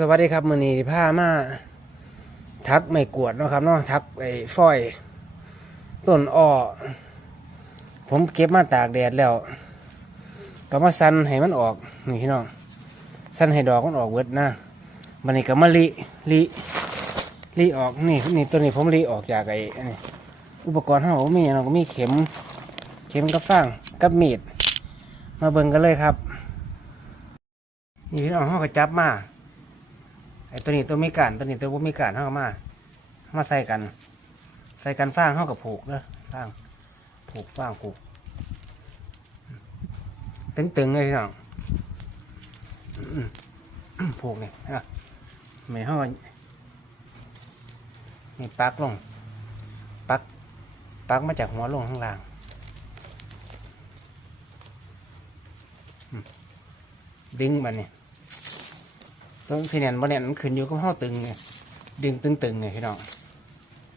สวัสดีครับมือนี้ผ้ามาทักไม่กวดเนาะครับเนาะทักไอ้ฝ้อย ต้นอ้อผมเก็บมาตากแดดแล้ว ก็มาสันให้มันออกนี่พี่น้องสันให้ดอกมันออกเวิดนะมันนี้ก็มาลิลิลิออกนี่นี่ตัวนี้ผมลิออกจากไอ้อันนี้อุปกรณ์ห้องผมมีเราก็มีเข็ม เข็มกับฟางกับมีด มาเบิ่งกันเลยครับ นี่พี่น้องห้องก็จับมา อ้ตัวนี้ตัวมีการตัวนี้ตัวบ่มีการเข้ามาเอามาใส่กัน ใส่กันฟางเข้ากับผูกนะฟางผูกฟางผูกตึงๆเลยพี่น้องผูกเนี่อะไม่เข้านี่ปักลงปักปักมาจากหัวลงข้างล่างดึงมันนี่ ตรงสีเนียนบนเนี่ยมันขึ้นอยู่กับห้อตึงเนี่ยดึงตึงๆเนี่ยพี่น้อง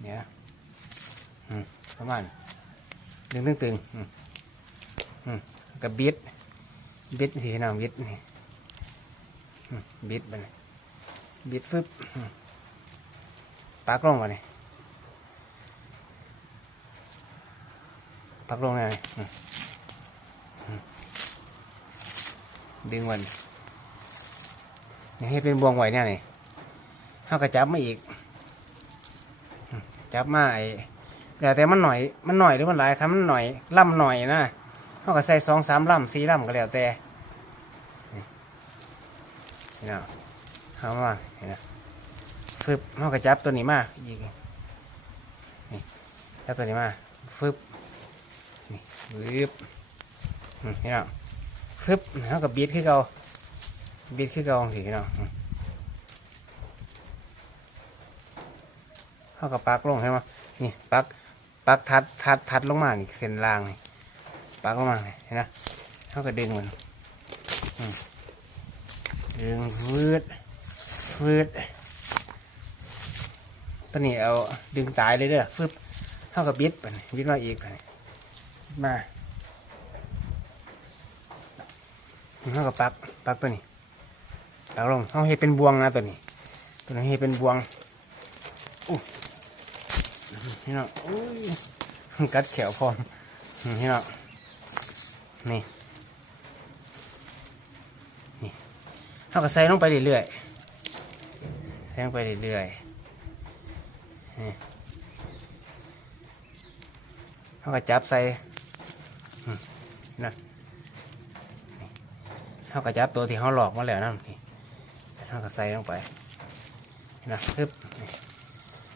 เนี่ยประมาณดึงตึงๆอืมอืมกับบิดบิดพี่น้องบิดนี่บิดไปเลยบิดฟึบปักลงมาเนี่ยปักลงไงดึงมัน ให้เป็นบวงไหวเนี่ยนี่เขาก็จับมาอีก จับมาไอ้แล้วแต่มันหน่อย มันหน่อยหรือมันหลายครับมันหน่อยล่ำหน่อยนะเขาก็ใส่สองสามล่ำสี่ล่ำก็แล้วแต่นี่นะเอามาเห็นนะฟึบเขาก็จับตัวนี้มาอีกนี่จับตัวนี้มาฟึบนี่ฟึบนี่นะฟึบเขาก็บีดขึ้นเก่า บิดขึ้นกองสิพี่น้องอืมเขากับปักลงใช่ไหมนี่ปักปักทัดทัดทัดลงมานี่เส้นล่างนี่ปักลงมาเห็นไหมเขาก็ดึงมันดึงฟืดฟืดตอนนี้เอาดึงตายเลยเด้อฟึบเขากับบิดไปบิดมาอีกไปนี่มาเขากับปักปักตัวนี้ ตักลงเอาให้เป็นบวงนะตัวนี้ ตัวนี้ให้เป็นบวงอู้นี่เนาะอู้ยกัดแขวพร้อมนี่เนาะนี่นี่เอาก็ใส่ลงไปเรื่อยๆใส่ลงไปเรื่อยๆนี่เอาก็จับใส่นะเอาก็จับตัวที่เขาหลอกมาแล้วนั่นนี่ เราก็ใส่ลงไปนะปึ๊บ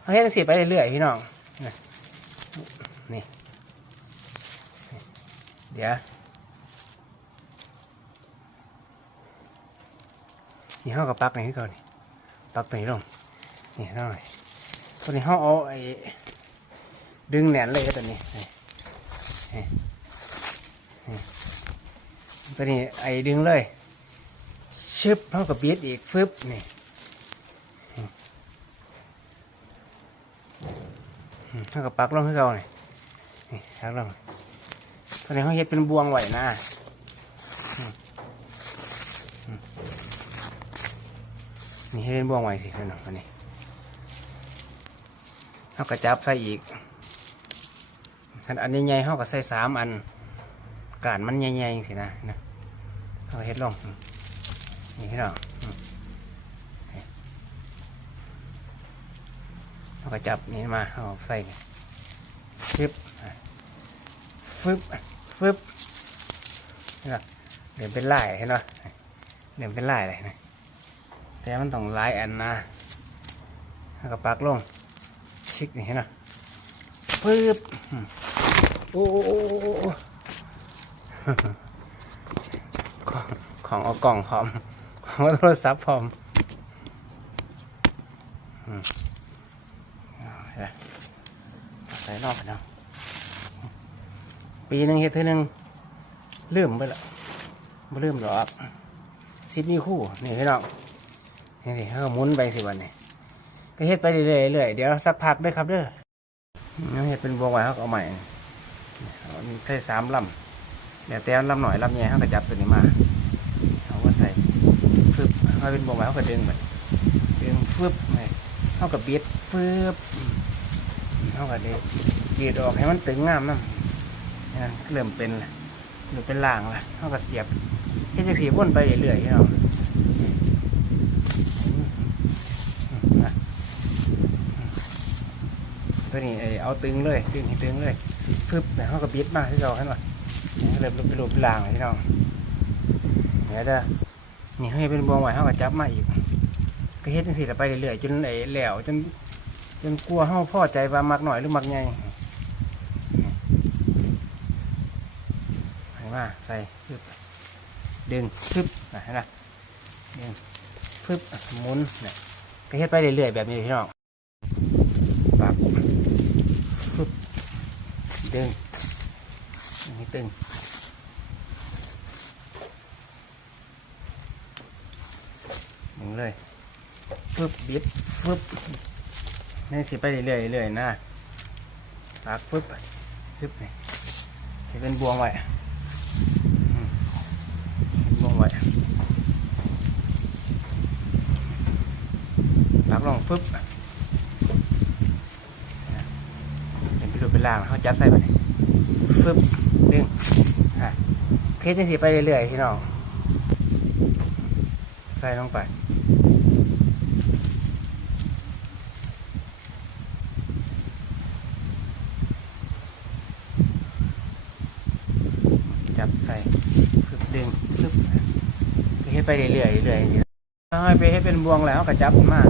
เอาเฮ็ดสิไปเรื่อยๆพี่น้องนะนี่เดี๋ยวนี่ห้ากับปักนี่คือเก่านี่ปักตัวนี้ลงนี่หน่อยตัวนี้ห้าเอาไอ้ดึงแหนนเลยก็ตัวนี้นี่นี่นี่ตัวนี้ไอ้ดึงเลย ชึบเท่ากับเบียดอีกฟึบนี่เท่ากับปักลงให้เราเนี่ยนี่ปักลงตอนนี้เขาเฮ็ดเป็นบวงไหวนะนี่ให้เป็นบวงไหวสิพี่น้องอันนี้เขากระจับใส่อีกอันใหญ่ๆเขาก็ใส่สามอันกานมันใหญ่ๆสินะนะเขาก็เฮ็ดลง นี่พี่น้องเราก็จับนี่มาเอาใส่ฟึบฟึบฟึบนี่นะเดี๋ยวเป็นลายเห็นไหมเดี๋ยวเป็นลายเลยนะแต่มันต้องลายอันนะแล้วก็ปักลงชิกนี่เห็นไหมฟึบโอ้โอ้โอ้โอ้โอ้ของของเอากล่องพร้อม ของเอาโทรศัพท์พร้อมอืมเอายวใส่รอบไปเนาะปีหนึ่งเฮ็ดเท่านึงลืมไปละไม่ลืมหรอกสิบนี่คู่นี่พี่น้องนี่สิเขาหมุนไปสิวันนี้ก็เฮ็ดไปเรื่อยๆเรื่อยเดี๋ยวสักพักด้วยครับเด้อนี่เฮ็ดเป็นวงไว้เขาก็เอาใหม่เอาใส่สามลำเดี๋ยวแต่ลำหน่อยลำใหญ่เขาก็จับตัวนี้มา เขาเป็นบวงไว้เขาก็ดึงไปดึงฟึบนี่เท่ากับบิดฟึบเท่ากับเด็บีดออกให้มันตึงงามนะนะเริ่มเป็นละหรือเป็นล่างละเท่ากับเสียบเฮ็ดจังสีวนไปเรื่อยๆเนาะตัวนี้ไอ้เอาตึงเลยตึงให้ตึงเลยฟึบเนี่ยเท่ากับบิดมากที่เราเห็นป่ะเริ่มเป็นรูปเป็นล่างเลยพี่น้องเดี๋ยวเด้อ นี่ให้เป็นบวงไหวเท่ากับจับมาอีกก็เฮ็ดจังซี่ละไปเรื่อยๆจนไอ้แหลวจนจนกลัวเฮาพอใจว่ามักหน่อยหรือมักใหญ่ให้มาใส่ปึ๊บดึงปึ๊บนะเห็นไหมดึงปึ๊บหมุนเนี่ยก็เฮ็ดไปเรื่อยๆแบบนี้พี่น้องปับปึ๊บดึงนี่ตึงึงเลยฟึบบิดฟึบนี่สิไปเรื่อยๆเรื่อยๆนะปักฟึบฟึบนี่ให้เป็นบวงไว้บวงไว้ปักลองฟึบเป็นพิรุเป็นล่างเขาจับใส่ไปฟึบดึงอะเคสจังสิไปเรื่อยๆพี่น้อง ใส่ลงไป จับใส่พึบดึงพึบเฮ็ดไปเรื่อยๆเรื่อยๆถ้าให้ไปให้เป็นบวงแล้วก็จับมา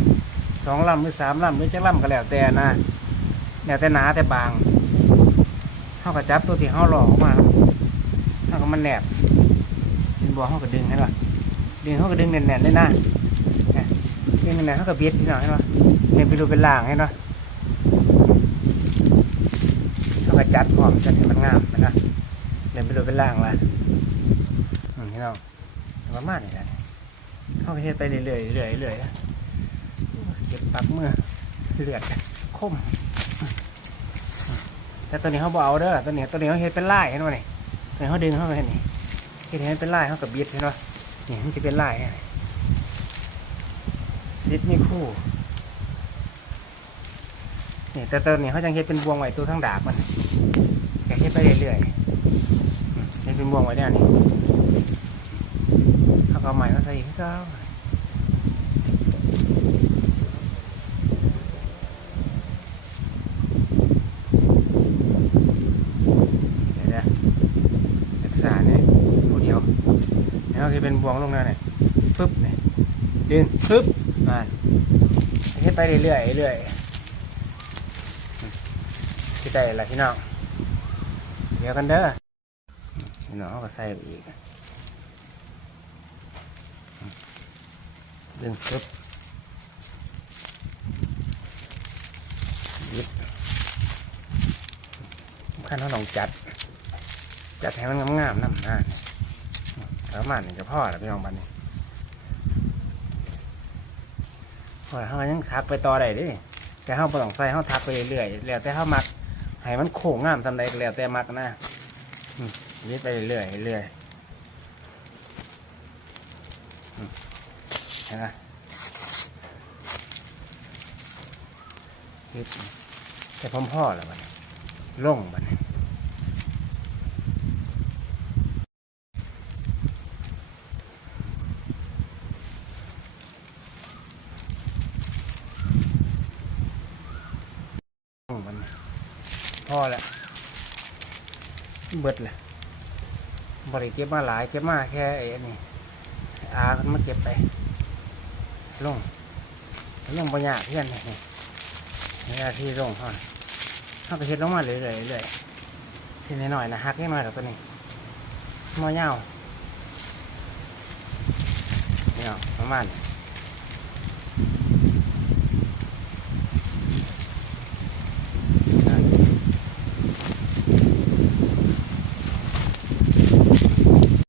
สองลำหรือสามลำหรือจะลำก็แล้วแต่นะแล้วแต่หนาแต่บางเขาก็จับตัวที่เขาหลอกอมาเขาก็มันแนบเป็นบวงเขาก็ดึงให้ป่ะดึงเขาก็ดึงแน่นๆได้นะเนียดึงแน่นๆเขาก็เบียดพี่น้องให้ป่ะเป็นไปดูเป็นล่างให้เนาะเขาก็จัดพร้อมจัดให้มันงามนะ เดินไปดูเป็นล่างละอืมพี่น้องประมาณนี้แหละเข้าไปเฮ็ดไปเรื่อยๆเรื่อยๆเรื่อยๆนะเก็บปักเมื่อเลือดคมแต่ตัวนี้เขาบเอาเด้อตัวนี้ตัวนี้เขาเฮ็ดเป็นลายเห็นไหมนี่ตัวนี้เขาดึงเข้าไปนี่เฮ็ดให้เป็นลายเขากับบีดเห็นไหมนี่มันจะเป็นลายซิดมีคู่นี่แต่ตัวนี้เขาจังเฮ็ดเป็นบวงไว้ตัวทั้งดาบมันแกเฮ็ดไปเรื่อยๆ นี่เป็นม่วงไว้เนี่ยนี่เอากระไหม่มาใส่อีกก็เดี๋ยวนะรักษาเนี่ดูเดียวแล้วที่เป็นบวงลงนั่นเนี่ยปึ๊บเนี่ยดึงปึ๊บมาเฮ็ดไปเรื่อยๆเรื่อยๆอืมที่ได้ละพี่น้องเดี๋ยวกันเด้อ พี่น้องก็ใส่อีกดึงปึ๊บยึดขั้นเขาลองจัด จัดให้มันงามๆน้ำหน้าประมาณนี้ก็พอแล้วพี่น้องบันนี้พอเขายังทักไปต่อได้ดิแต่เขาบ่ต้องใส่เขาทักไปเรื่อยๆแล้วแต่เขามักให้มันโค้งงามสำใดก็แล้วแต่มักนะ ยึดไปเรื่อยๆเรื่อยๆอืมเห็นไหมยึดแต่พร้อมพ่อแล้วมันล่งมันล่งมันพ่อแล้วเบิดเลย บริเก็บมาหลายเก็บมาแค่ไอ้นี่อามันมาเก็บไปลงลงปัญญากเพื่อนนี่นี่นี่อาที่ลงห่อนเขาไปเช็ดลงมาเรื่อยๆเรื่อยๆทีนี้หน่อยนะฮักให้มากับตัวนี้มอเงาเนี่ยประมาณนี้